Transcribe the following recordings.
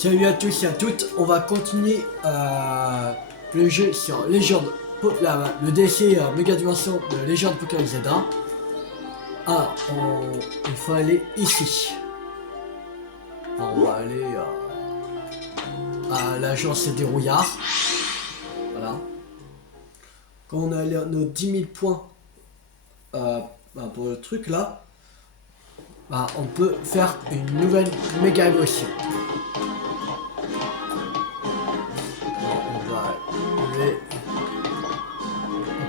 Salut à tous et à toutes, on va continuer le jeu sur Legend, le DLC Méga Dimension de Legend Pokémon Zelda. Alors, il faut aller ici. On va aller à l'agence des rouillards. Voilà. Quand on a nos 10 000 points pour le truc là, on peut faire une nouvelle méga évolution.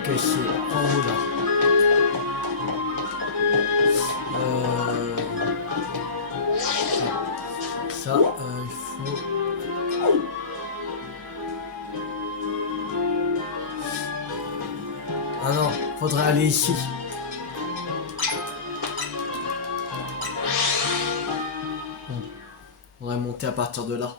Ok, c'est en haut là. Ça, il faut... Ah non, faudrait aller ici. On va monter à partir de là.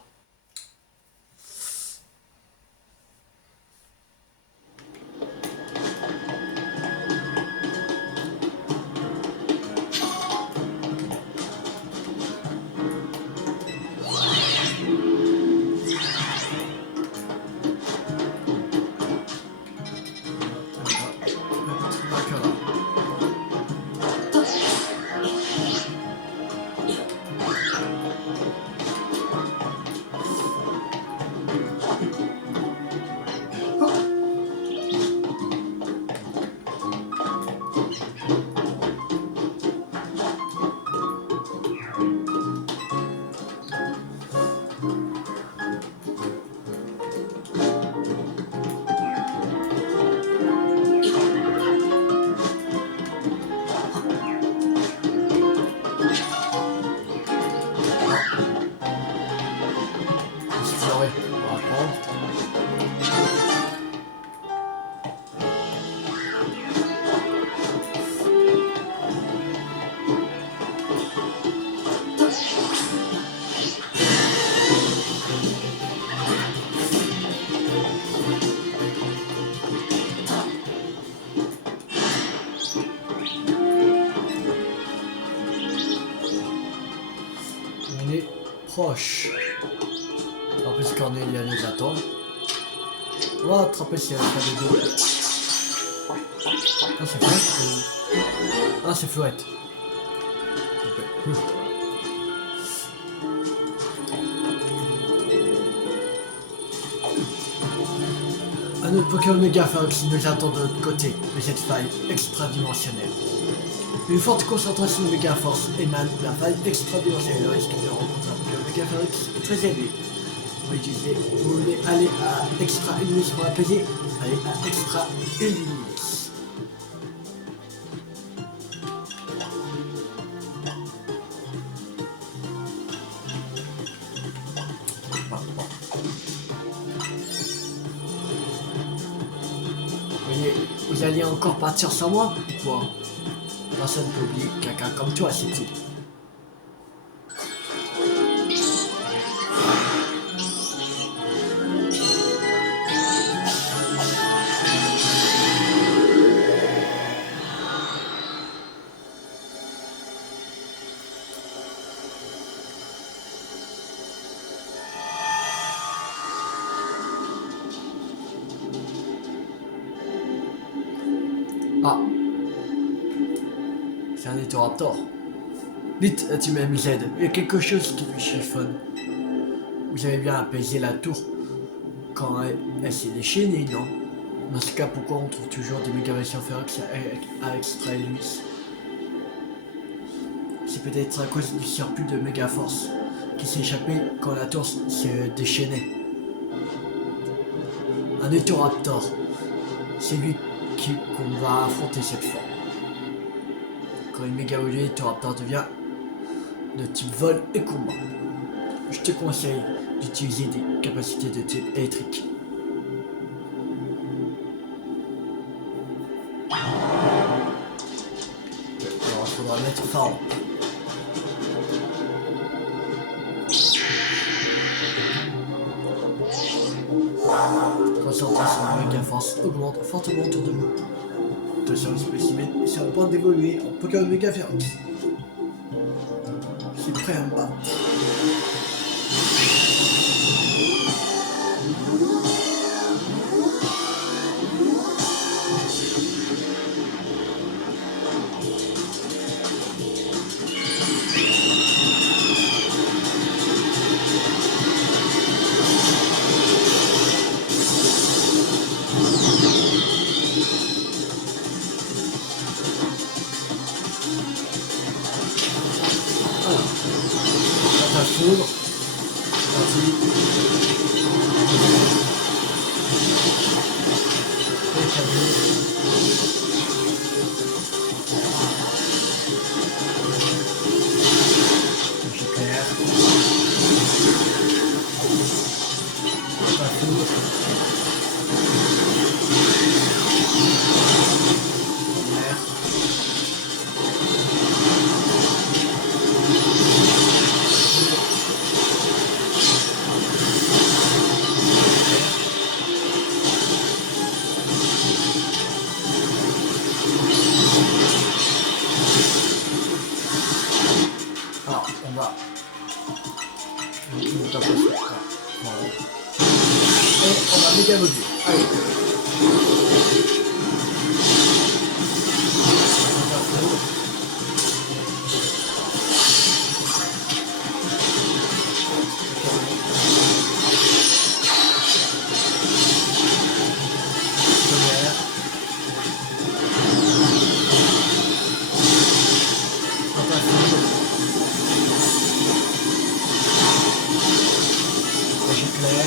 Proche. En plus, Cornelia nous attend. On va attraper si elle fait des deux. Ah, c'est Fouette. Ah, c'est Fouette. Okay. Un autre Pokémon Mega Pharox nous attend de l'autre côté, mais cette faille extra-dimensionnelle. Une forte concentration de Méga Force émane de la faille extra-dimensionnelle. Le risque de rencontrer un Pokémon Méga Pharox est très élevé. Vous voulez aller à Extra Illumis pour l'apaiser? Allez à Extra Illumis. Vous alliez encore partir sans moi? Quoi? Personne peut oublier quelqu'un comme toi, c'est tout. Ah, c'est un Etoraptor. Vite, Team MZ, il y a quelque chose qui me chiffonne. Vous avez bien apaisé la tour quand elle s'est déchaînée, non? Dans ce cas, pourquoi on trouve toujours des méga-versions Pharox à Extra Illumis? C'est peut-être à cause du surplus de méga force qui s'est échappé quand la tour se déchaînait. Un Etoraptor, c'est lui qu'on va affronter cette fois. Quand une méga évoluée, Etoraptor devient de type vol et combat. Je te conseille d'utiliser des capacités de type électrique. Alors il faudra mettre phare. Concentration de méga force augmente fortement autour de vous. Attention, le spécimen, c'est un point d'évoluer en Pokémon Méga Pharox. C'est prêt à me battre. Fatal Foudre. Parti. Éclairé. Touche éclair. Fatal Foudre. Lumière. Alors, on va. On tape sur ça. Voilà. Et on va méga moduler. Allez. Lumière. Fatal Foudre. Touche éclair.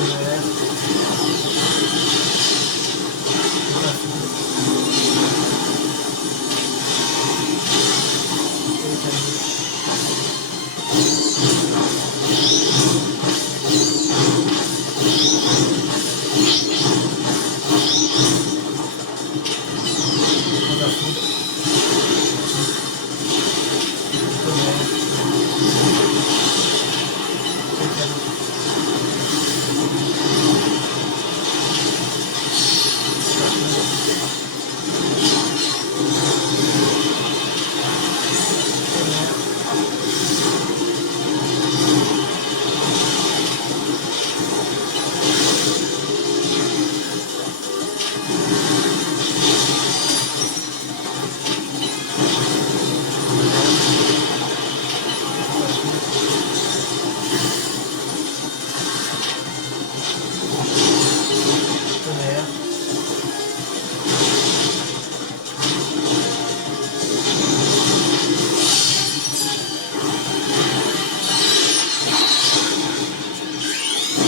Lumière. Fatal Foudre. Fatal Foudre. Lumière. Lumière.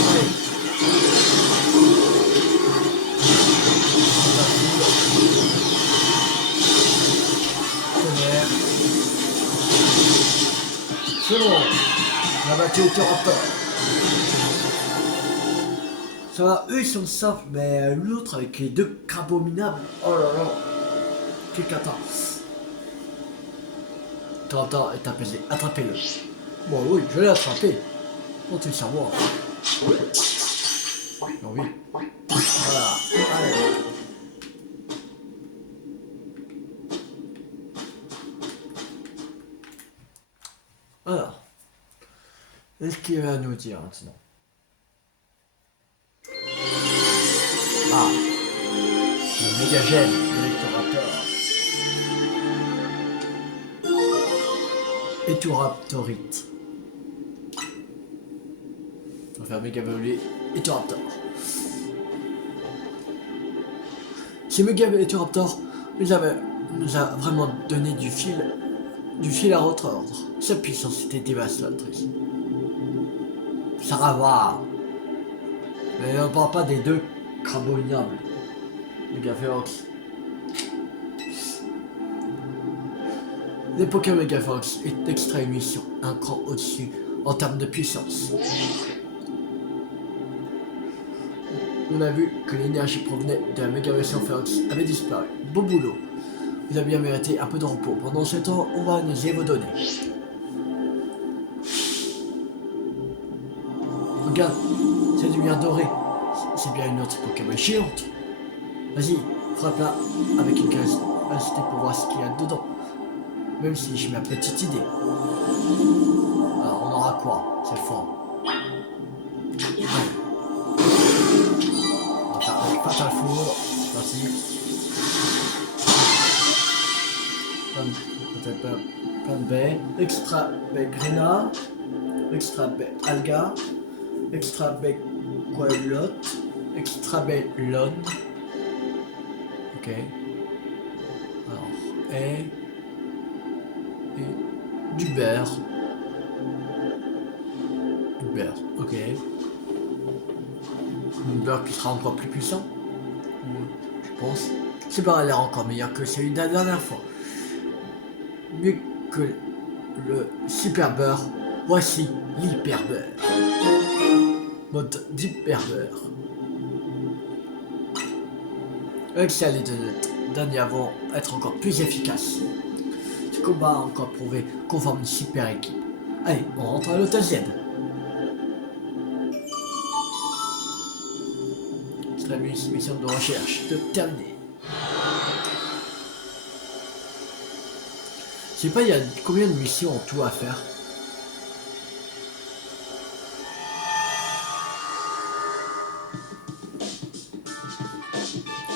Allez. Fatal Foudre. Lumière. C'est bon. On a battu Etoraptor. Ça va, eux ils sont simples, mais l'autre avec les deux crabes minables, oh là là, quel cata. Etoraptor est apaisé, attrapez-le. Bon oui, je l'ai attrapé. Faut-il le savoir. Non oui. Voilà, allez. Alors, qu'est-ce qu'il va nous dire maintenant? Ah, le méga gène de l'Ectoraptor. Etoraptorite. On va faire méga évoluer Etoraptor. Ces méga Etoraptor nous a vraiment donné du fil à retordre. Sa puissance était dévastatrice. Ça va. Mais on parle pas des deux crabominables. Megaphérox. L'époque Megaphérox est extra émission, un cran au-dessus en termes de puissance. On a vu que l'énergie provenait de la méga-version Phérox avait disparu. Beau boulot. Vous avez bien mérité un peu de repos. Pendant ce temps, on va analyser vos données. Regarde, c'est du lumière dorée. C'est bien une autre Pokémon géante. Vas-y, frappe-la avec une curiosité pour voir ce qu'il y a dedans. Même si j'ai ma petite idée. Alors, on aura quoi cette fois? On va faire un Fatal Foudre. C'est parti. peut-être plein de baies. Extra baie Grena, extra baie Alga, extra baie Coalotte, extra baie Lone. Ok. Alors, et du beurre. Du beurre, ok. Un beurre qui sera encore plus puissant, je pense. C'est pas, a l'air encore meilleur que celui de la dernière fois. Mieux que le super beurre, voici l'hyper beurre. Mode d'hyper beurre. Avec ça, les derniers vont être encore plus efficaces. Ce combat a encore prouvé qu'on forme une super équipe. Allez, on rentre à l'hôtel Z. C'est la mission de recherche de terminer. Je sais pas, il y a combien de missions en tout à faire.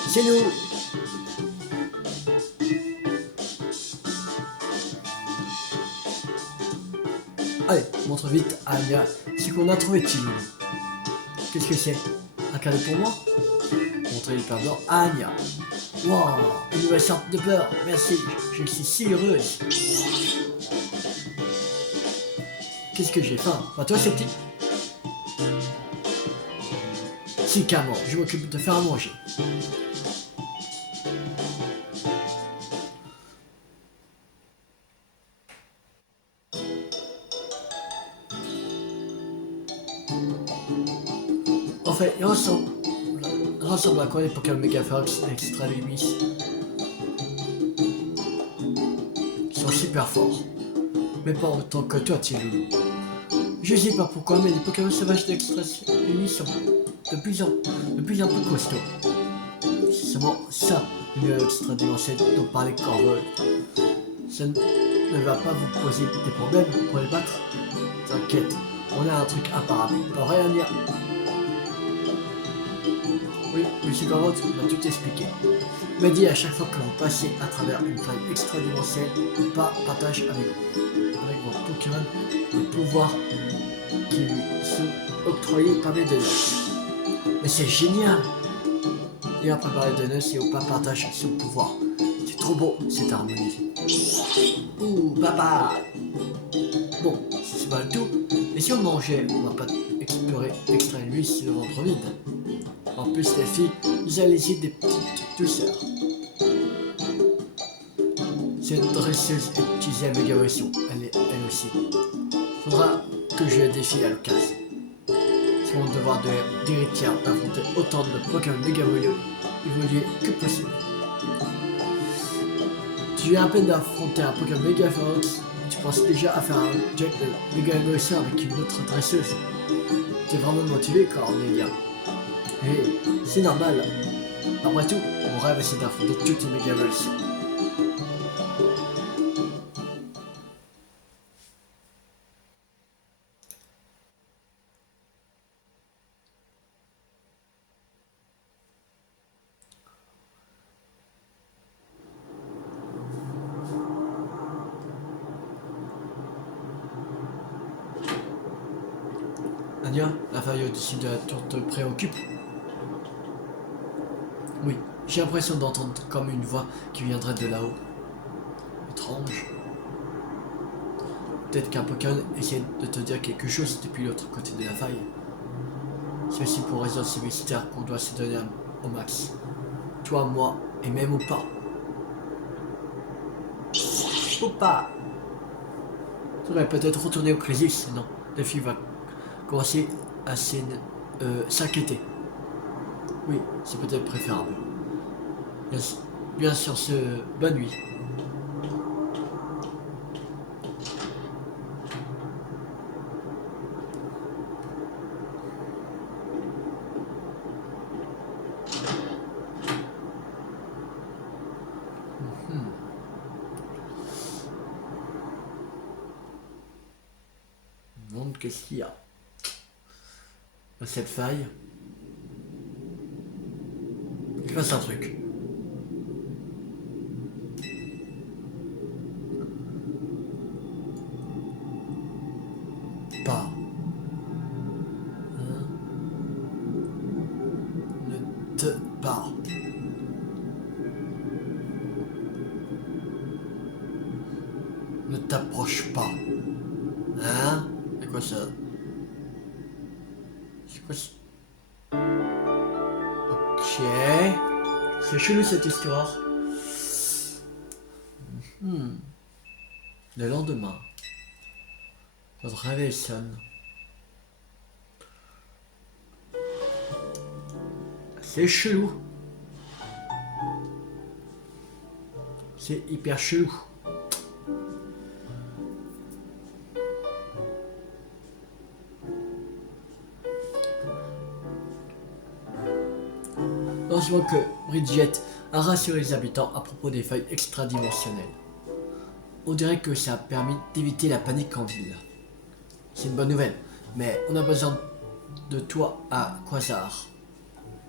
C'est nous. Allez, montre vite à Anya ce qu'on a trouvé de Tilou. Qu'est-ce que c'est? Un cadeau pour moi? Montrer l'hyper beurre à Anya. Waouh, une nouvelle sorte de beurre. Merci, je suis si heureuse. Qu'est-ce que j'ai faim? Bah toi c'est petit. Si calmement, je m'occupe de faire à manger. En fait, il ressemble à quoi les Pokémon Megafox Extra Lumis? Ils sont super forts. Mais pas autant que toi, Tilou. Je sais pas pourquoi, mais les Pokémon sauvages d'Extra Lumis sont de plus en plus costauds. C'est seulement ça, le extra-dimensionnel dont parlait Corvol. Ça ne va pas vous poser des problèmes pour les battre. T'inquiète, on a un truc imparable. Pas vrai, Anya? Oui, monsieur Corvol m'a tout expliqué. Il m'a dit à chaque fois que vous passez à travers une faille extra-dimensionnelle, pas partage avec votre Pokémon les pouvoirs qui lui sont octroyés par les donneurs. Mais c'est génial! Et après parler de neuf, c'est au pas partage son pouvoir. C'est trop beau cette harmonie. Ouh, papa! Bon, c'est pas le tout. Et si on mangeait, on va pas explorer extraire lui si le ventre vide. En plus, les filles, vous allez laisser des petites douceurs. Cette dresseuse est utilisée à Mega Evolution, elle aussi. Faudra que je la défie à l'occasion. C'est mon devoir d'héritière d'affronter autant de Pokémon Mega évoluer que possible. Tu viens à peine d'affronter un Pokémon Mega Fox, tu penses déjà à faire un jet de Mega Evolution avec une autre dresseuse. T'es vraiment motivé, Cornelia. Et c'est normal. Après tout, mon rêve c'est d'affronter toutes les Mega Evolutions. Anya, la faille au-dessus de la tour te préoccupe? Oui, j'ai l'impression d'entendre comme une voix qui viendrait de là-haut. Étrange. Peut-être qu'un Pokémon essaie de te dire quelque chose depuis l'autre côté de la faille. C'est aussi pour résoudre ce mystère qu'on doit se donner au max. Toi, moi, et même ou pas. Ou pas. Faudrait peut-être retourner au Crisis, sinon Delphi va commencer à s'inquiéter. Oui, c'est peut-être préférable. Bien sûr, bonne nuit. Donc, qu'est-ce qu'il y a dans cette faille? Il se passe un truc. Ne t'approche pas. Hein? C'est quoi ça? C'est quoi ça? Ok. C'est chelou cette histoire. Le lendemain, votre réveil sonne. C'est chelou. C'est hyper chelou. Heureusement que Bridget a rassuré les habitants à propos des feuilles extradimensionnelles. On dirait que ça a permis d'éviter la panique en ville. C'est une bonne nouvelle, mais on a besoin de toi à Quasar.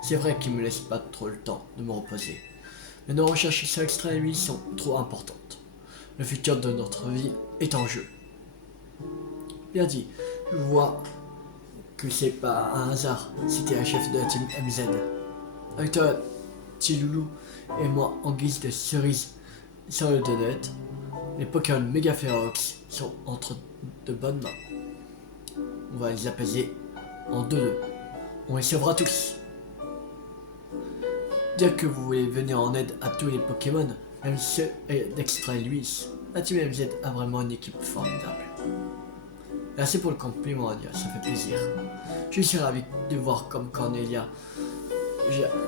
C'est vrai qu'il me laisse pas trop le temps de me reposer. Mais nos recherches sur Extra-Nuit sont trop importantes. Le futur de notre ville est en jeu. Bien dit, je vois que c'est pas un hasard si t'es un chef de la team MZ. Avec toi, petit loulou, et moi en guise de cerise sur le donut, les Pokémon méga férox sont entre de bonnes mains. On va les apaiser en 2-2. On les sauvera tous. Dire que vous voulez venir en aide à tous les Pokémon, même ceux d'Extra et Luis, la team MZ a vraiment une équipe formidable. Merci pour le compliment, Adia, ça fait plaisir. Je suis ravi de voir comme Cornelia.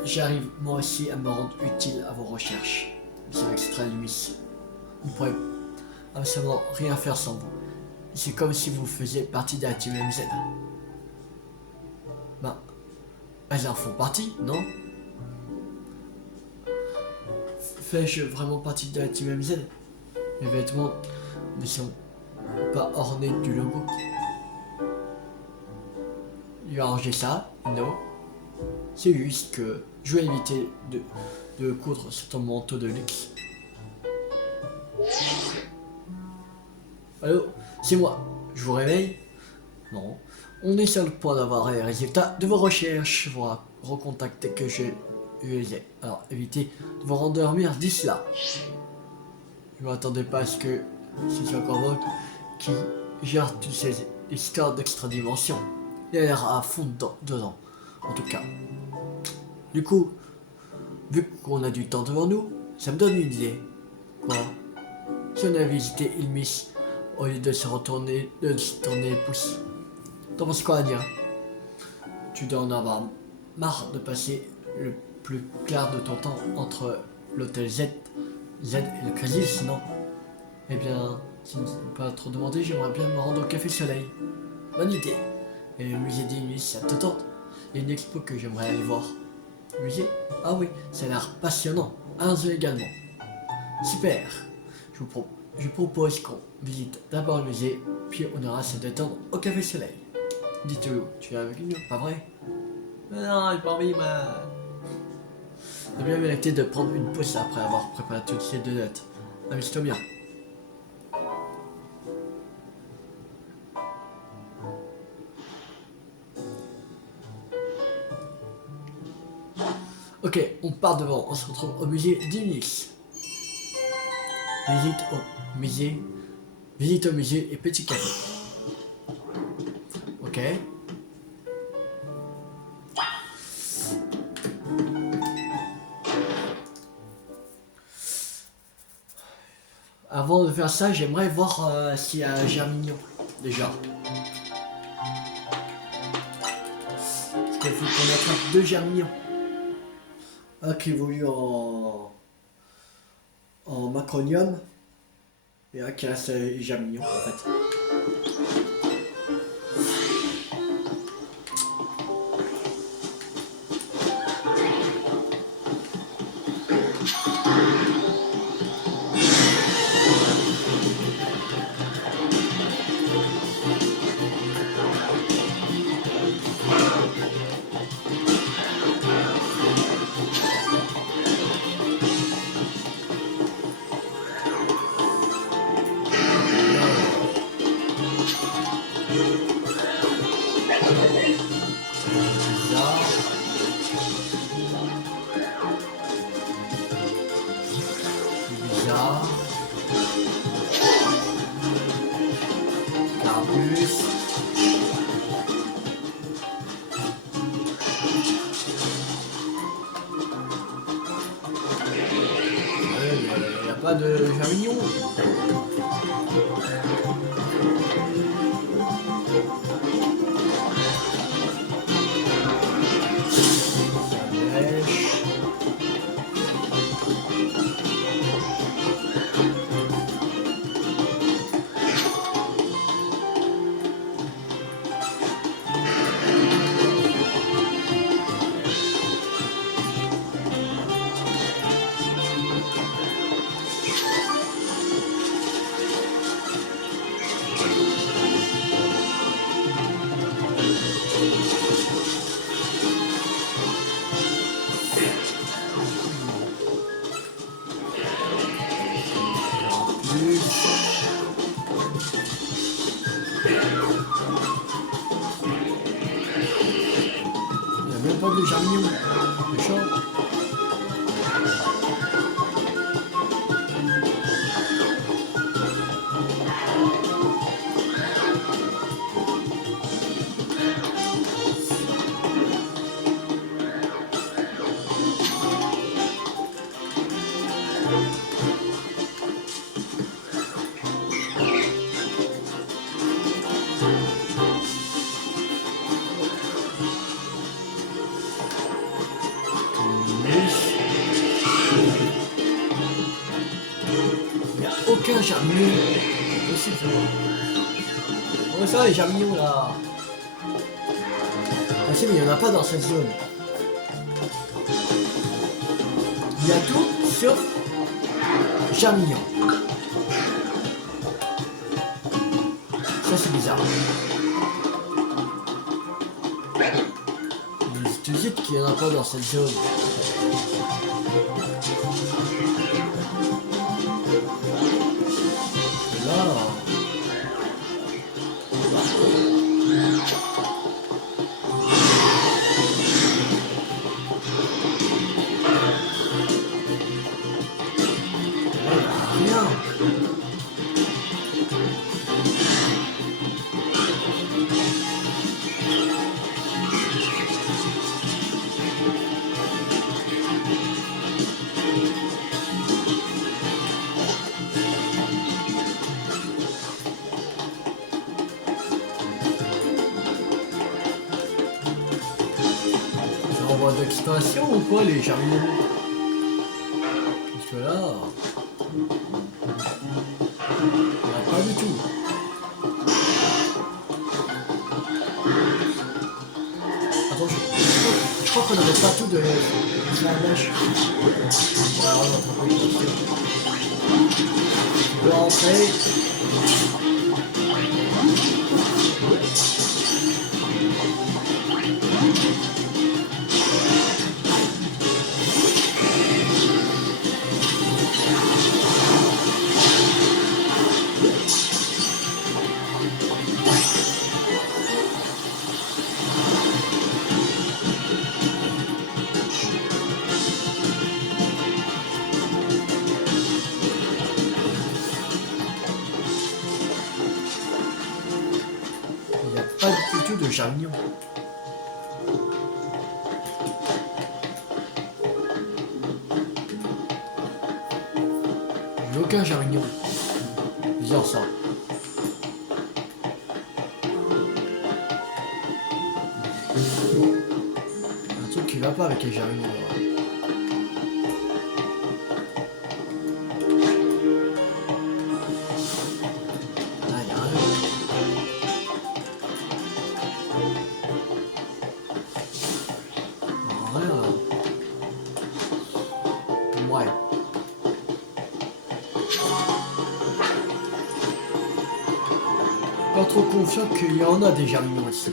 J'arrive moi aussi à me rendre utile à vos recherches. Monsieur Extra et Luis, vous ne pourrez absolument rien faire sans vous. C'est comme si vous faisiez partie de la team MZ. Ben, elles en font partie, non? Fais-je vraiment partie de la team MZ? Mes vêtements ne sont pas ornés du logo. Il a arrangé ça, non? C'est juste que je vais éviter de coudre sur ton manteau de luxe. Allô? C'est moi. Je vous réveille? Non. On est sur le point d'avoir les résultats de vos recherches. Vous recontacter que je les ai. Alors évitez de vous rendormir d'ici là. Je ne m'attendais pas à ce que ce soit encore moi qui gère toutes ces histoires d'extra-dimension. Il a l'air à fond dedans, en tout cas. Du coup, vu qu'on a du temps devant nous, ça me donne une idée. Quoi? Si on a visité Ilmis au lieu de se tourner les pouces. T'en penses quoi, Anya? Tu dois en avoir marre de passer le plus clair de ton temps entre l'hôtel Z et le Crisis, non? Eh bien, si ne pas trop demander, j'aimerais bien me rendre au Café Soleil. Bonne idée. Et le musée d'Ilmis, ça te tente? Il y a une expo que j'aimerais aller voir. Musée? Ah oui, ça a l'air passionnant. Allons-y également. Super. Je propose qu'on visite d'abord le musée, puis on ira se détendre au Café Soleil. Dites-le, tu es avec nous, pas vrai? Mais non, il parle man. J'ai bien mérité de prendre une pause après avoir préparé toutes ces deux notes. Amuse-toi bien. Ok, on part devant, on se retrouve au musée d'Ilmis. Visite au musée et petit café. Ok. Avant de faire ça, j'aimerais voir s'il y a un germignon, déjà. Parce qu'il faut qu'on attrape 2 germignons. Un qui évolue en macronium et un qui reste germignon en fait. Pas de germignon. Pas de germignon, méchant. Aucun germignon. Aussi, oh, ça, les germignons là. Ah, si, mais il n'y en a pas dans cette zone. Il y a tout sauf germignon. Ça, c'est bizarre. Je te dis qu'il n'y en a pas dans cette zone. D'extension ou quoi les germinaux? Parce que là, il n'y a pas du tout. Attends, je crois qu'on n'avait pas tout de la mèche. Alors, on va trouver une question. Je vais rentrer. Pas du tout de germignon. J'ai aucun germignon. Bizarre ça. Un truc qui va pas avec les germignos. Ouais. Pas trop confiant qu'il y en a des germignon ici.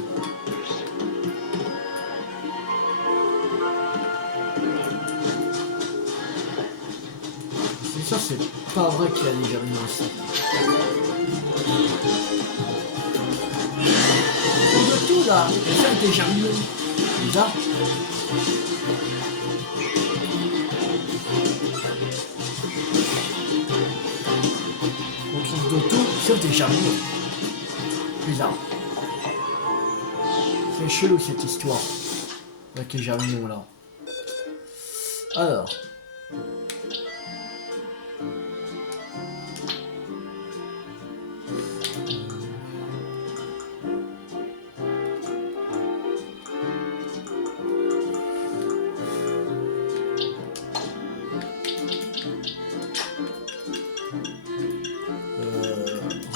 C'est ça, c'est pas vrai qu'il y a des germignon ici. De tout là, il y a des germignon. Bizarre. On trouve de tout sauf des germignon. Bizarre. C'est chelou cette histoire. Avec les germignons là. Alors.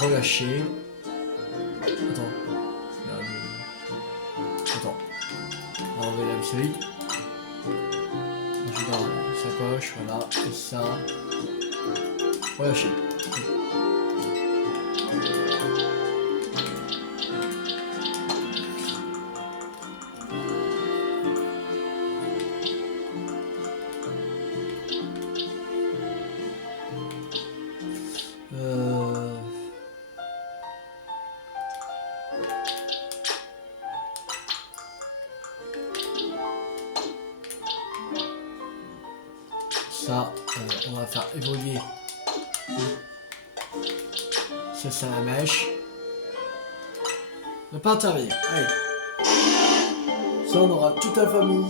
relâcher. Attends. On va enlever la solide. Je dans la sacoche, voilà, et ça. Relâcher. Ça, on va faire évoluer. Ça, c'est la mèche. Ne pas intervenir. Allez. Ça, on aura toute la famille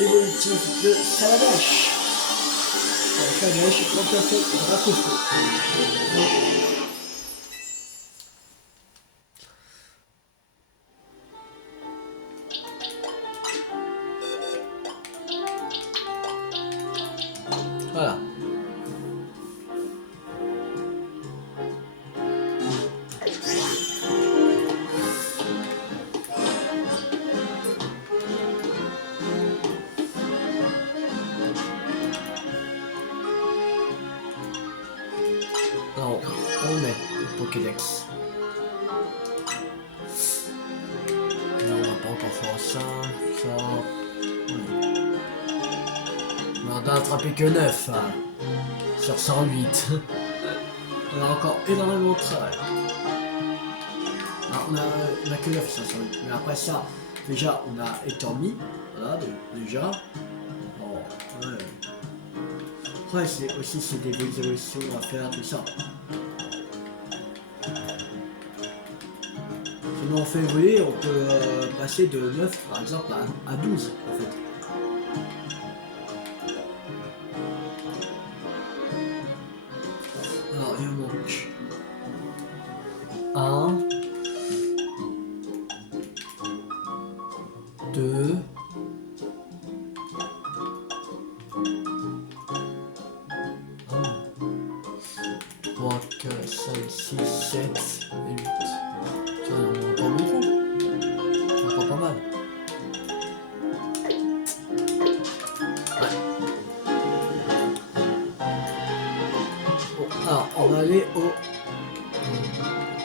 évolutive de Salamèche. Salamèche est tout à fait raccourci. Voilà. Alors, on met le Pokédex. Là, on va pas encore faire ça. On n'a attrapé que 9 hein, sur 108. On a encore énormément de travail. Alors, on a que 9 sur 108. Mais après ça, déjà, on a étormi. Voilà, déjà. Bon, ouais. Après, c'est des résolutions à faire, tout ça. Sinon, en février, on peut passer de 9, par exemple, à 12, en fait. Alors, il manque 1, 2, 3, 4, 5, 6, 7 et 8. Tiens, on a encore beaucoup. On a encore pas mal. Ouais. Bon, alors, on va aller au...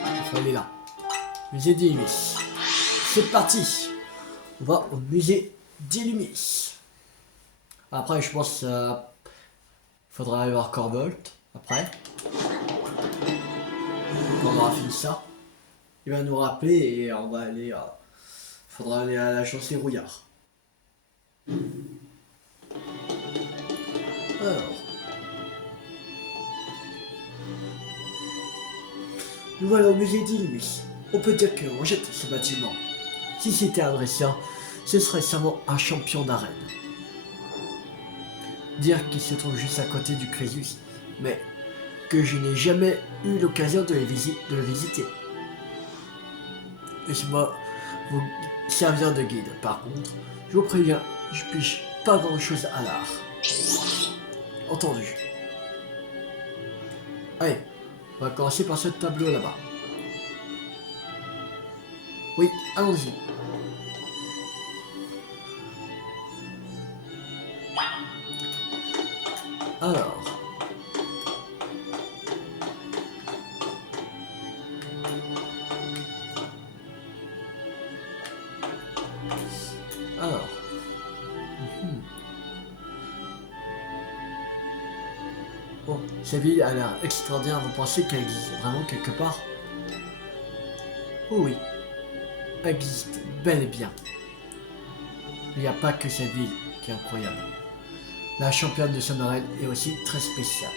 Il faut aller là. Musée d'Illumis. C'est parti. On va au musée d'Illumis. Après, je pense qu'il faudra aller voir Corbolt. Après. Quand on aura fini ça. Il va nous rappeler et on va aller... faudra aller à la chaussée Rouillard. Alors. Nous voilà au musée d'Illumis. On peut dire qu'on jette ce bâtiment. Si c'était un dresseur, ce serait sûrement un champion d'arène. Dire qu'il se trouve juste à côté du Crésus, mais que je n'ai jamais eu l'occasion de le visiter. Laissez-moi vous servir de guide. Par contre, je vous préviens, je piche pas grand-chose à l'art. Entendu. Allez, on va commencer par ce tableau là-bas. Oui, allons-y. Alors. Bon, cette ville a l'air extraordinaire. Vous pensez qu'elle existe vraiment quelque part? Oh oui, elle existe bel et bien. Il n'y a pas que cette ville qui est incroyable. La championne de son arène est aussi très spéciale.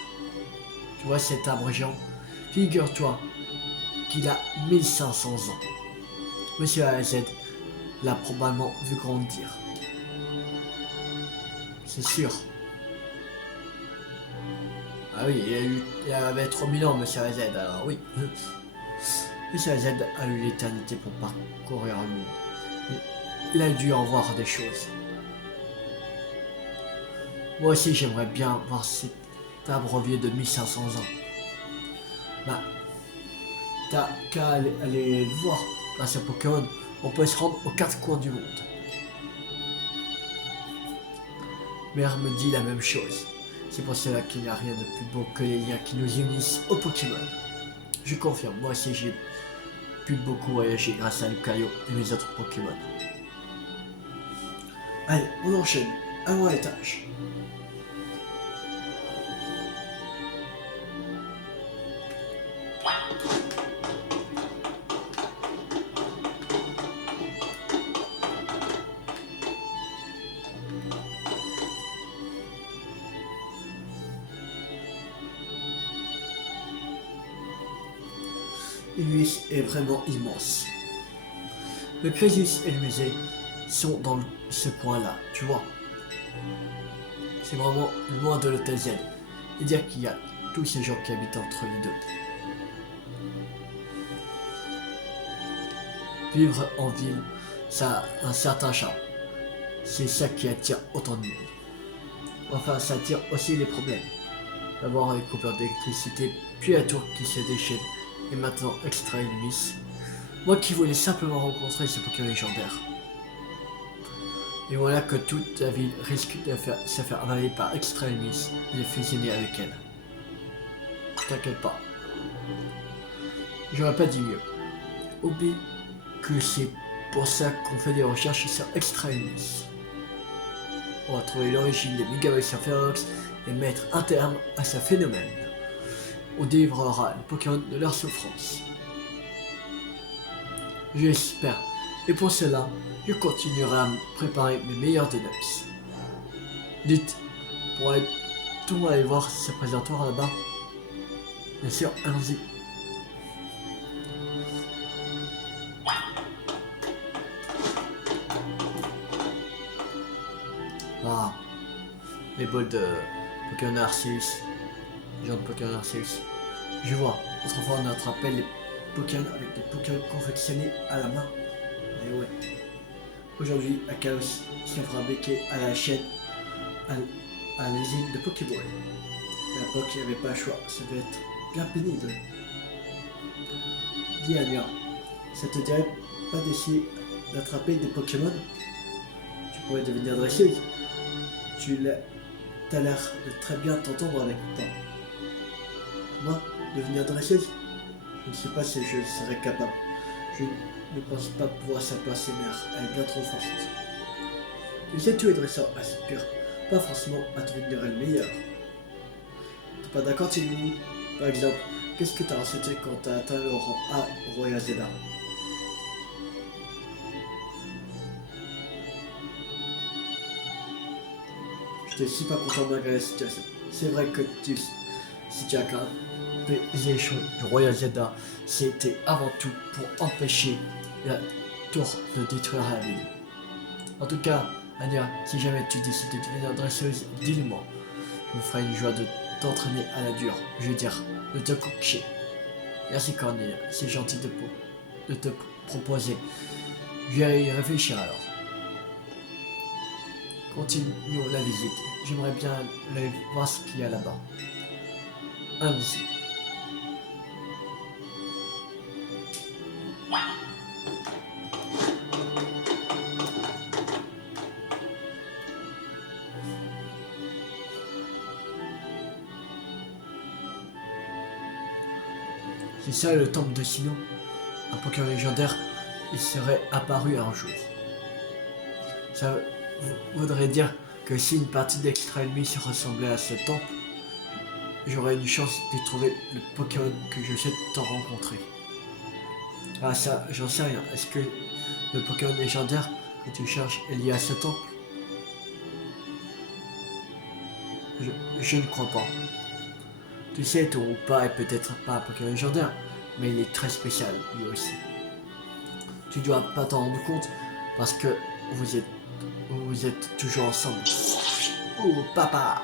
Tu vois cet arbre géant? Figure-toi qu'il a 1500 ans. Monsieur AZ l'a probablement vu grandir. C'est sûr. Ah oui, il avait 3000 ans, Monsieur AZ, alors oui. Monsieur AZ a eu l'éternité pour parcourir le monde. Il a dû en voir des choses. Moi aussi, j'aimerais bien voir cet arbre vieux de 1500 ans. Bah, T'as qu'à aller le voir. Grâce à Pokémon, on peut se rendre aux quatre coins du monde. Mère me dit la même chose. C'est pour cela qu'il n'y a rien de plus beau que les liens qui nous unissent aux Pokémon. Je confirme, moi aussi j'ai pu beaucoup voyager grâce à Lucario et mes autres Pokémon. Allez, on enchaîne. Allons à l'étage. L'Ulysse est vraiment immense. Le Crésus et le musée sont dans ce coin-là, tu vois. C'est vraiment loin de l'hôtel Z. Et dire qu'il y a tous ces gens qui habitent entre les deux. Vivre en ville, ça a un certain charme. C'est ça qui attire autant de monde. Enfin, ça attire aussi les problèmes. D'abord les coupures d'électricité, puis la tour qui se déchaîne, et maintenant Extra Illumis. Moi qui voulais simplement rencontrer ce Pokémon légendaire. Et voilà que toute la ville risque de se faire avaler par Extra Illumis et de fusionner avec elle. T'inquiète pas. J'aurais pas dit mieux. Oublie que c'est pour ça qu'on fait des recherches sur Extra Illumis. On va trouver l'origine des Megavolts Ferox et mettre un terme à ce phénomène. On délivrera les Pokémon de leur souffrance. J'espère. Et pour cela, je continuerai à me préparer mes meilleurs donuts. Dites, pour aller tout le monde aller voir ce présentoir là-bas. Bien sûr, allons-y. Ah, les bols de Pokémon Arceus. Genre de Pokémon Arceus. Je vois, autrefois on attrapait les Pokémon avec des Pokémon confectionnés à la main. Et ouais. Aujourd'hui, à Chaos, c'est fabriqué à la chaîne à l'usine de Pokéball. À l'époque, il n'y avait pas le choix, ça devait être bien pénible. Dis Anya, ça te dirait pas d'essayer d'attraper des Pokémon? Tu pourrais devenir dresseuse. T'as l'air de très bien t'entendre avec toi. Moi, devenir dresseuse? Je ne sais pas si je serais capable. Je ne pense pas pouvoir surpasser Mère, elle est bien trop forte. Tu sais, tous les dresseurs aspirent pas forcément à devenir le meilleur. T'es pas d'accord, Timmy? Par exemple, qu'est-ce que t'as ressenti quand t'as atteint le rang A au Royal Zelda? J'étais si pas content malgré la situation. C'est vrai que si tu as grimpé les échelons du Royal Zelda, c'était avant tout pour empêcher la tour de détruire la ville. En tout cas, Anya, si jamais tu décides de devenir dresseuse, dis-le-moi. Je me ferai une joie de t'entraîner à la dure, je veux dire, de te coacher. Merci Cornelia, c'est gentil de te proposer. Je vais y réfléchir alors. Continuons la visite. J'aimerais bien aller voir ce qu'il y a là-bas. Allons-y. C'est ça le temple de Sinnoh. Un Pokémon légendaire, il serait apparu un jour. Ça voudrait dire que si une partie d'Extra Illumis ressemblait à ce temple, j'aurais une chance de trouver le Pokémon que je souhaite t'en rencontrer. Ah ça, j'en sais rien. Est-ce que le Pokémon légendaire que tu cherches est lié à ce temple? Je ne crois pas. Tu sais, ton pas est peut-être pas un Pokémon légendaire, mais il est très spécial, lui aussi. Tu dois pas t'en rendre compte, parce que vous êtes toujours ensemble. Oh, papa!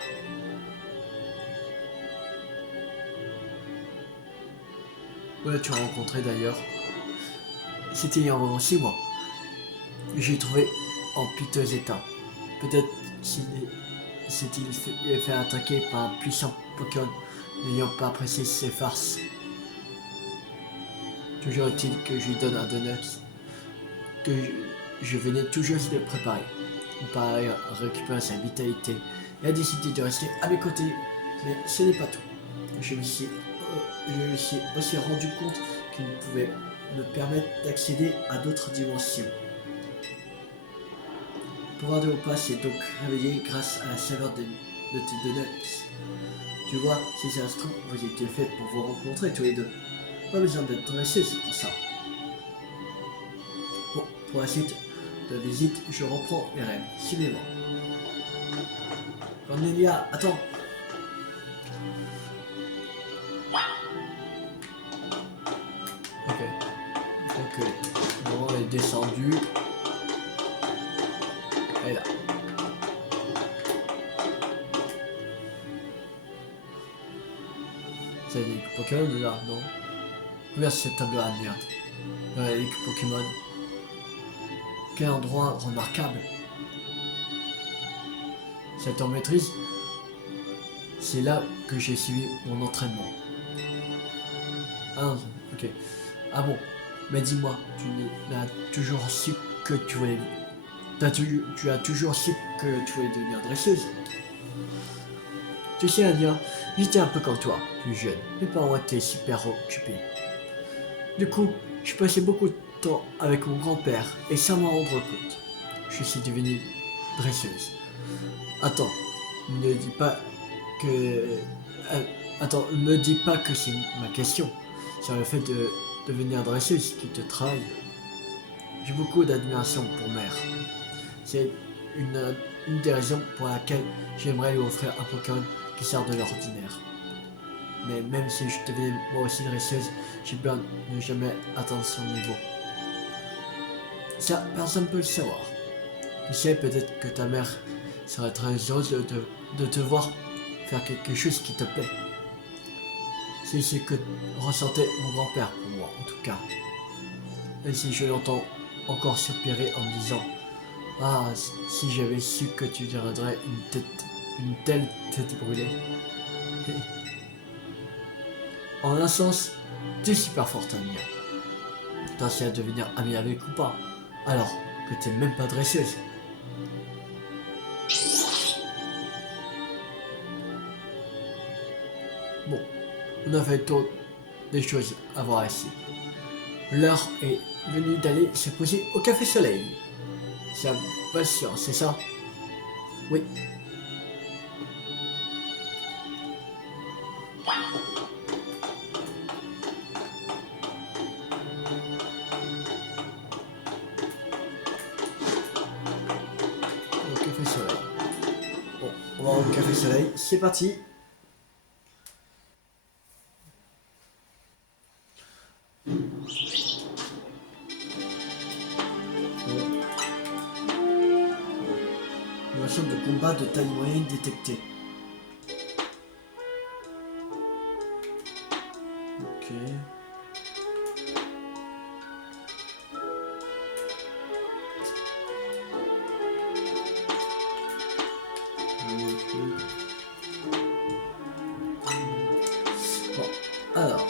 Où l'as-tu rencontré d'ailleurs? C'était il y a environ 6 mois. Je l'ai trouvé en piteux état. Peut-être s'est-il fait attaquer par un puissant Pokémon, n'ayant pas apprécié ses farces. Toujours est-il que je lui donne un donut que je venais toujours de préparer. Il paraît récupérer sa vitalité et a décidé de rester à mes côtés. Mais ce n'est pas tout. Je me suis aussi rendu compte qu'il pouvait me permettre d'accéder à d'autres dimensions. Le pouvoir de Opa s'est donc réveillé grâce à la saveur de tes donuts. Tu vois, ces instants, vous étiez faits pour vous rencontrer tous les deux. Pas besoin d'être dressés, c'est pour ça. Bon, pour la suite de la visite, je reprends mes rêves. Suivez-moi. Cornelia, attends. Ok. Donc, bon, elle est descendue. Elle est là. C'est des Pokémon là, non? Regarde cette table à merde. Les Pokémon. Quel endroit remarquable. Cette en maîtrise, c'est là que j'ai suivi mon entraînement. Ah, ok. Ah bon, mais dis-moi, tu as toujours su que tu voulais... Tu as toujours su que tu voulais devenir dresseuse. Tu sais, Anya, j'étais un peu comme toi, plus jeune. Mes parents étaient super occupés. Du coup, je passais beaucoup de temps avec mon grand-père et sans m'en rendre compte, je suis devenue dresseuse. Attends, ne dis pas que... ne me dis pas que c'est ma question. Sur le fait de devenir dresseuse qui te travaille. J'ai beaucoup d'admiration pour mère. C'est une des raisons pour laquelle j'aimerais lui offrir un Pokémon qui sort de l'ordinaire. Mais même si je devenais moi aussi dresseuse, j'ai peur de ne jamais atteindre son niveau. Ça, personne ne peut le savoir. Tu sais, peut-être que ta mère serait très heureuse de te voir faire quelque chose qui te plaît. C'est ce que ressentait mon grand-père pour moi, en tout cas. Et si je l'entends encore soupirer en me disant « Ah, si j'avais su que tu deviendrais une telle tête brûlée. » En un sens, tu es super forte, Anya. T'as essayé de devenir ami avec ou pas, alors que t'es même pas dresseuse. Bon, on a fait le tour des choses à voir ici. L'heure est venue d'aller se poser au Café Soleil. C'est impatient, c'est ça? Oui. Au Café Soleil. Bon, on va au Café Soleil, c'est parti. Motion de combat de taille moyenne détectée. Ok. Bon, alors.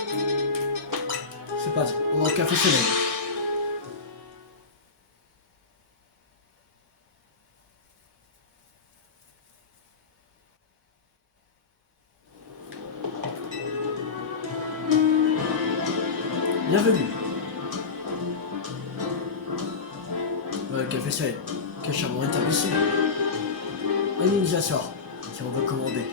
C'est parti, on va au Café Soleil. Bienvenue. Café Soleil. Quel charmant établissement. Allez, nous asseoir, si on veut commander.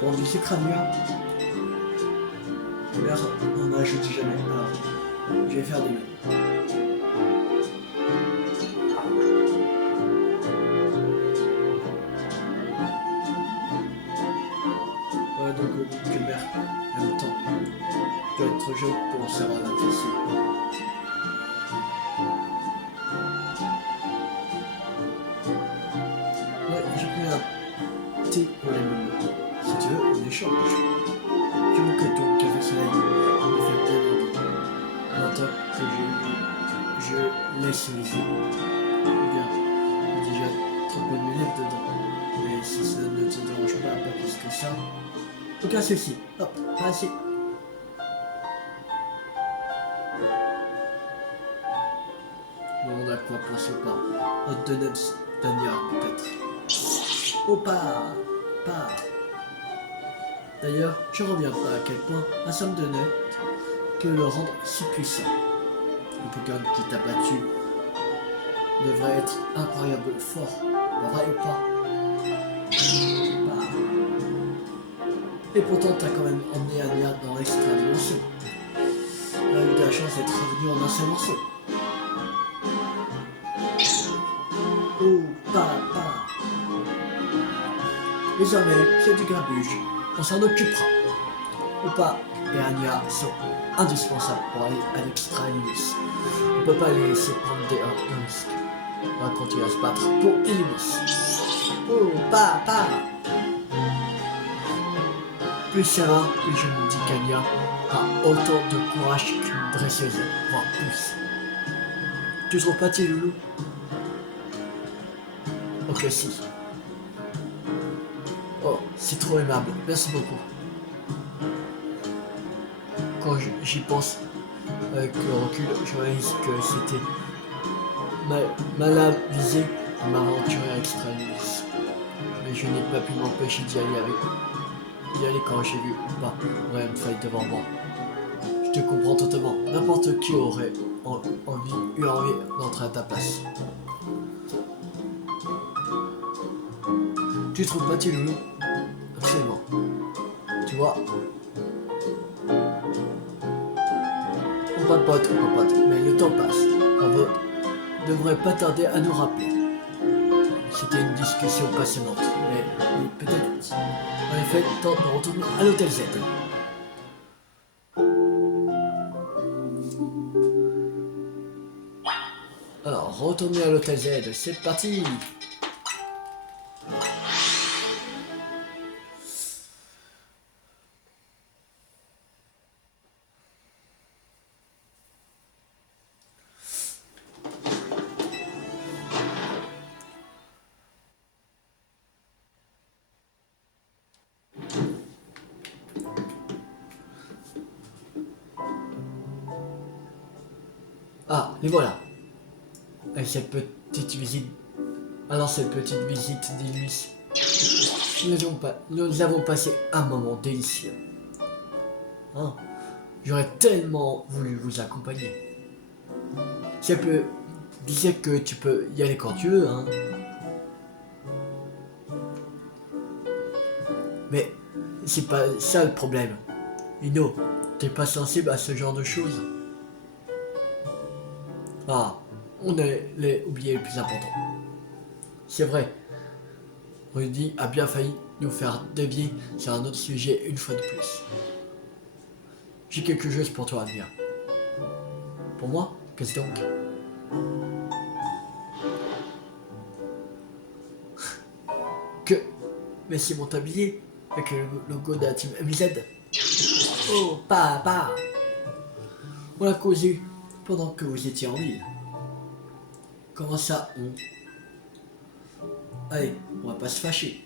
Pour du sucre à nuit. Mère n'en ajoute jamais, alors je vais faire de même. Ouais, donc que mère, en même temps, je dois être jeune pour en savoir l'apprécier. Ouais, j'ai pris un thé au lait mignon. Si tu veux, on échange. J'aime que ton café soleil me fait bien envie. Maintenant que je je laisse les yeux. Regarde, il y a déjà trop peu de lunettes dedans. Mais si ça ne te dérange pas plus que ça, aucun souci. Hop, vas-y. On a quoi penser pas. Notre de Dania, peut-être. Oh, pas. D'ailleurs, je reviens pas à quel point un somme de net peut le rendre si puissant. Le Pokémon qui t'a battu devrait être incroyablement fort, vrai ou pas? Bah. Et pourtant, t'as quand même emmené Anya dans l'extra dimension. Elle a eu de la chance d'être revenue en un seul morceau. Oh, pas. Désormais, c'est du grabuge. On s'en occupera. Opa et Anya sont indispensables pour aller à l'Extra-Illumis. On ne peut pas les laisser prendre des risques. On va continuer à se battre pour Illumis. Oh, pas. Plus ça va, plus je me dis qu'Anya a autant de courage qu'une dresseuse, voire plus. Tu trouves pas, Loulou? Ok, si. Oh, c'est trop aimable. Merci beaucoup. Quand j'y pense, avec le recul, je réalise que c'était mal avisé de m'aventurer à Extra-Illumis. Mais je n'ai pas pu m'empêcher d'y aller quand j'ai vu Ryan Fight devant moi. Je te comprends totalement. N'importe qui aurait eu envie d'entrer à ta place. Tu trouves pas, Loulou? Absolument. Tu vois, on papote, mais le temps passe. On ne devrait pas tarder à nous rappeler. C'était une discussion passionnante, mais peut-être en effet temps de retourner à l'hôtel Z. Alors, retourner à l'hôtel Z, c'est parti! Ah, les voilà. Avec cette petite visite. Alors cette petite visite d'Illumis. Nous avons passé un moment délicieux. Hein? J'aurais tellement voulu vous accompagner. Disais que tu peux y aller quand tu veux, hein. Mais c'est pas ça le problème. Ino, t'es pas sensible à ce genre de choses? Ah, on a oublié le plus important. C'est vrai, Rudy a bien failli nous faire dévier sur un autre sujet une fois de plus. J'ai quelque chose pour toi, Anya. Pour moi? Qu'est-ce donc? Que? Mais c'est mon tablier avec le logo de la team MZ. Oh, pas. On l'a causé pendant que vous étiez en ville. Comment ça, on? Allez, on va pas se fâcher.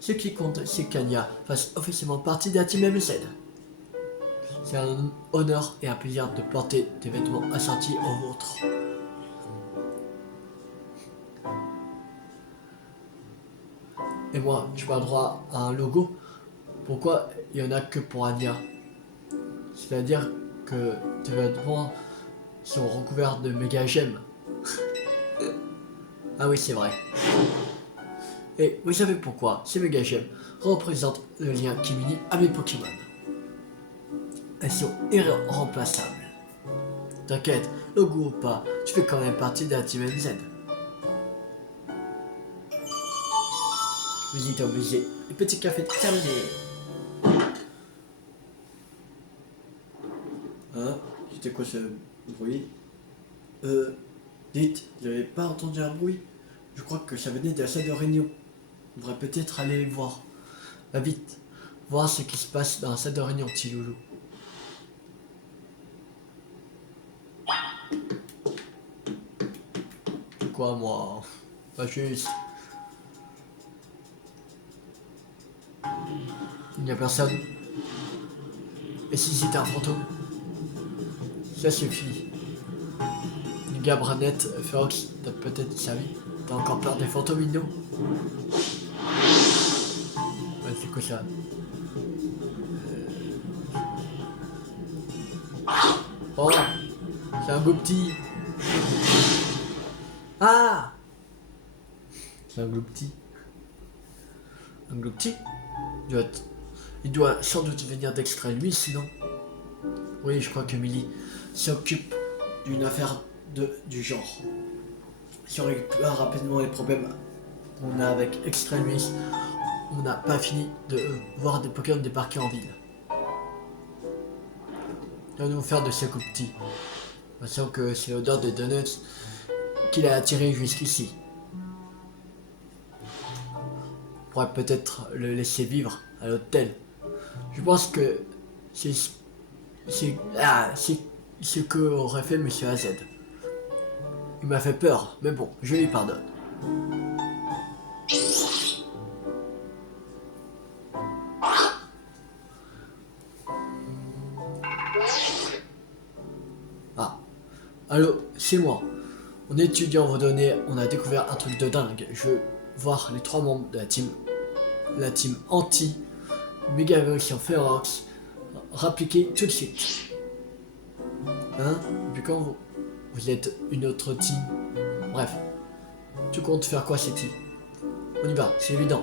Ce qui compte, c'est qu'Anya fasse officiellement partie de la team MZ. C'est un honneur et un plaisir de porter des vêtements assortis aux vôtres. Et moi, je pas droit à un logo. Pourquoi il y en a que pour Anya? C'est-à-dire que tes vêtements sont recouverts de méga gemmes. Ah oui, c'est vrai. Et vous savez pourquoi? Ces méga gemmes représentent le lien qui m'unit à mes Pokémon. Elles sont irremplaçables. T'inquiète, logo ou pas, tu fais quand même partie de la team MZ. Visite obligée. Le petit café terminé. Hein? C'était quoi ce bruit? Dites, vous n'avez pas entendu un bruit? Je crois que ça venait de la salle de réunion. On devrait peut-être aller voir. Va vite, voir ce qui se passe dans la salle de réunion, petit loulou. quoi moi? Pas juste. Il n'y a personne. Et si c'était un fantôme? Ça suffit. Les gars, Branette, Ferox, t'as peut-être servi. T'as encore peur des fantômes, Indo? Ouais, c'est quoi ça? Oh, c'est un beau petit. Ah, c'est un gloupti. Un gloupti? Il doit sans doute venir d'extraire lui, sinon. Oui, je crois que Millie s'occupe d'une affaire du genre. Si on récupère rapidement les problèmes qu'on a avec Extremis, on n'a pas fini de voir des Pokémon débarquer en ville. Qu'allons-nous faire de ce gloupti? Pensons que c'est l'odeur des donuts qui l'a attiré jusqu'ici. On pourrait peut-être le laisser vivre à l'hôtel. Je pense que c'est ce que aurait fait Monsieur AZ. Il m'a fait peur, mais bon, je lui pardonne. Ah, allô, c'est moi. En étudiant vos données, on a découvert un truc de dingue. Je veux voir les 3 membres de la team anti Megaversion Ferox rappliquer tout de suite. Hein? Depuis quand vous êtes une autre team? Bref, tu comptes faire quoi, Seti? On y va, c'est évident.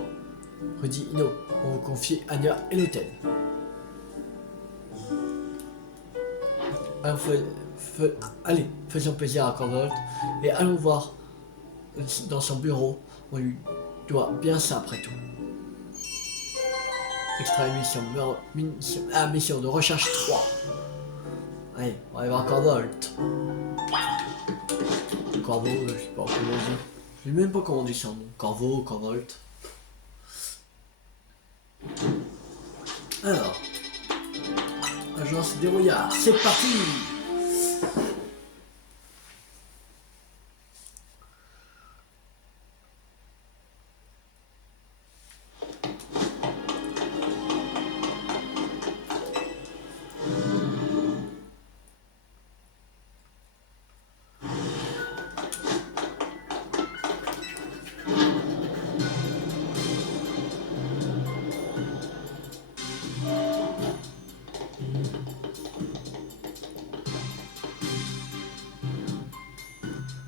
Rudy, Ino, on vous confie Anya et l'hôtel. Allez, faisons plaisir à Corvolt et allons voir dans son bureau. On lui doit bien ça après tout. Extra mission de recherche 3. Allez, on va aller voir Corvolt. Corvo, je sais pas comment on dit. Je sais même pas comment on dit son nom. Corvo, Corvolt. Alors, agence dérouillard, c'est parti!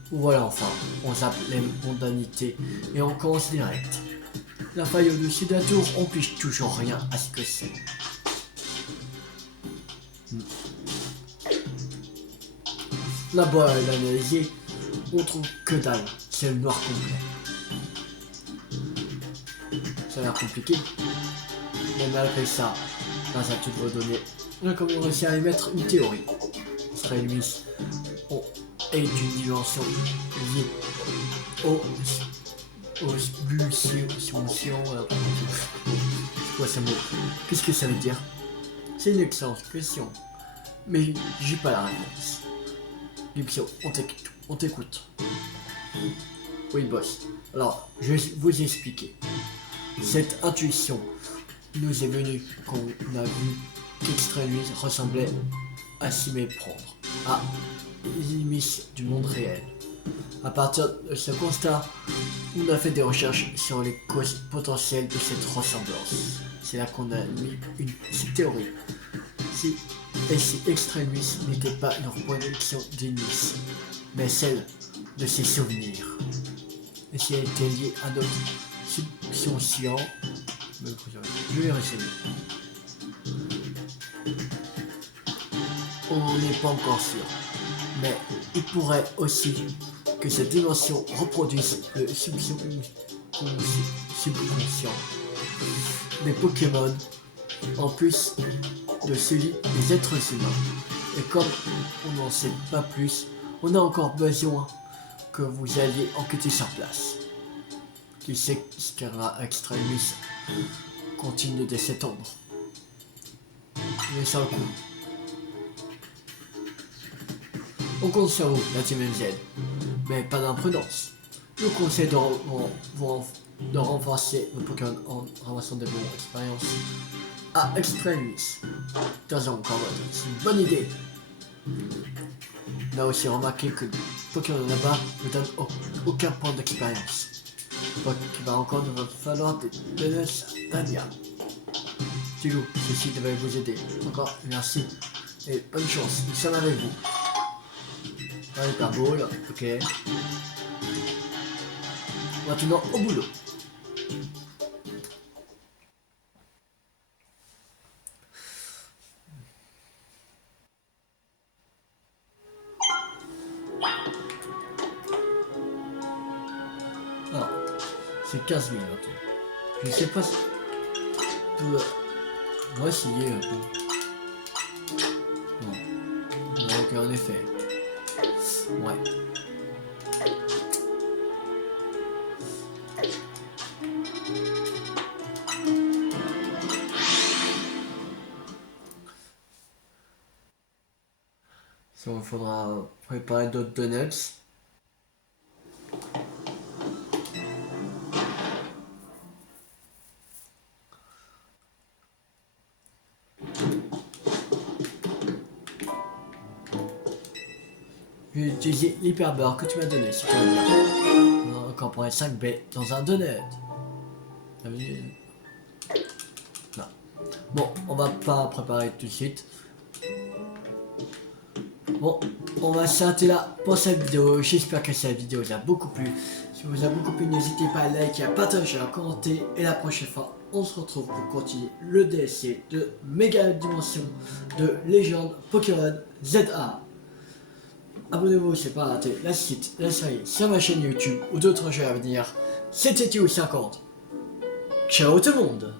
Voilà, enfin, on zappe les mondanités et on commence direct. La faille au-dessus de la tour, on pige toujours rien à ce que c'est. Là-bas, à l'analyser, on trouve que dalle, c'est le noir complet. Ça a l'air compliqué, mais malgré ça, grâce à toutes vos données, on a quand même réussi à émettre une théorie. Strailus est d'une dimension liée aux bulsions. Quoi ce mot? Qu'est-ce que ça veut dire? C'est une excellente question, mais j'ai pas la réponse. Lupio, on t'écoute. Oui, boss. Alors, je vais vous expliquer. Cette intuition nous est venue quand on a vu qu'Extremis ressemblait à s'y méprendre, à l'immisce du monde réel. À partir de ce constat, on a fait des recherches sur les causes potentielles de cette ressemblance. C'est là qu'on a mis cette théorie. Si Extremis n'était pas une reproduction d'Innis, mais celle de ses souvenirs. Et si elle était liée à notre subconscient, je vais résumer. On n'est pas encore sûr, mais il pourrait aussi que cette dimension reproduise le subconscient des Pokémon en plus de celui des êtres humains. Et comme on n'en sait pas plus, on a encore besoin que vous alliez enquêter sur place. Qui sait ce qu'un Extremis continue de s'étendre. Mais ça le coup. On compte sur vous, la Team MZ, mais pas d'imprudence. nous conseille de renforcer le Pokémon en ramassant des bons expériences à Extremis. Dans un combat, c'est une bonne idée. On a aussi remarqué que les Pokémon là-bas ne donnent aucun point d'expérience. Donc il va encore nous falloir des bonus Dania. Tilou, ceci devrait vous aider. Encore merci et bonne chance, nous sommes avec vous. Allez, par boule, ok. Maintenant au boulot. Alors, c'est 15 minutes. Je sais pas si... On va essayer un peu. Non. Donc en effet. Ouais. Ça, il faudra préparer d'autres donuts. Je vais utiliser l'hyperbeurre que tu m'as donné, si tu veux bien. On va incorporer 5 baies dans un donut. T'as vu? Non. Bon, on va pas préparer tout de suite. Bon, on va s'arrêter là pour cette vidéo. J'espère que cette vidéo vous a beaucoup plu. Si vous a beaucoup plu, n'hésitez pas à liker, à partager, à commenter. Et la prochaine fois, on se retrouve pour continuer le DLC de Méga Dimension de Légende Pokémon ZA. Abonnez-vous, c'est pas raté, la site, la série sur ma chaîne YouTube ou d'autres jeux à venir. C'était Tio50. Ciao tout le monde!